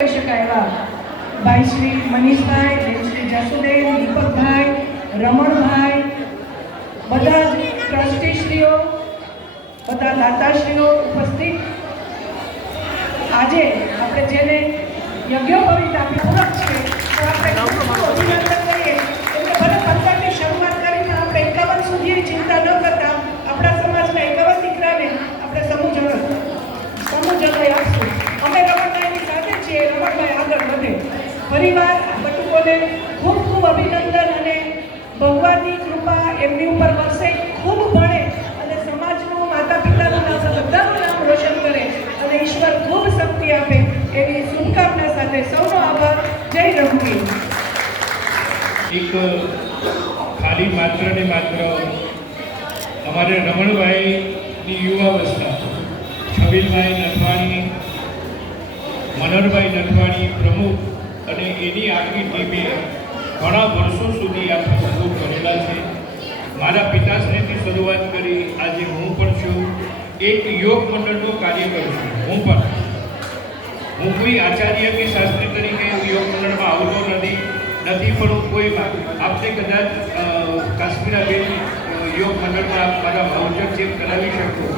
भाई श्री मनीष भाई, श्री जसुदेव, दीपक भाई, रमण भाई, बधा ट्रस्टीश्रीओ, बधा दाताश्रीओ उपस्थित। आजे आपणे जेने यज्ञोपवीत आपी पूरक छे तो आपणे अभिनंदन करीए એટલે ભલે 15 ની શરૂઆત કરીને આપણે 51 સુધી ચિંતા ન કરતા આપણા સમાજના 51 દીકરાને આપણે સમૂહ જનોય આપશું। અમે રમણભાઈની સાથે છીએ, રમણભાઈ આગળ વધે। પરિવાર બટુકોને ખૂબ ખૂબ અભિનંદન અને ભગવાનની કૃપા એમની ઉપર વરસે, ખૂબ ભણે અને સમાજનું માતા પિતાનું નામ બધાનું નામ રોશન કરે અને ઈશ્વર ખૂબ શક્તિ આપે એવી શુભકામના સાથે સૌનો આભાર। જય રઘુવીર। એક ખાલી માત્ર ને માત્ર અમારે રમણભાઈની યુવાવસ્થા છબીલભાઈ નથવાણી, મનોહરભાઈ નથવાણી પ્રમુખ અને એની આખી ટીમે ઘણા વર્ષો સુધી આ પ્રસંગો કરેલા છે। મારા પિતાશ્રીથી શરૂઆત કરી આજે હું પણ છું, એક યોગ મંડળનું કાર્ય કરું છું। હું કોઈ આચાર્ય કે શાસ્ત્રી તરીકે યોગ મંડળમાં આવતો નથી, પણ હું કોઈ આપને કદાચ કાશ્મીરાબેન યોગ મંડળમાં મારા ભાવચક ચેક કરાવી શકું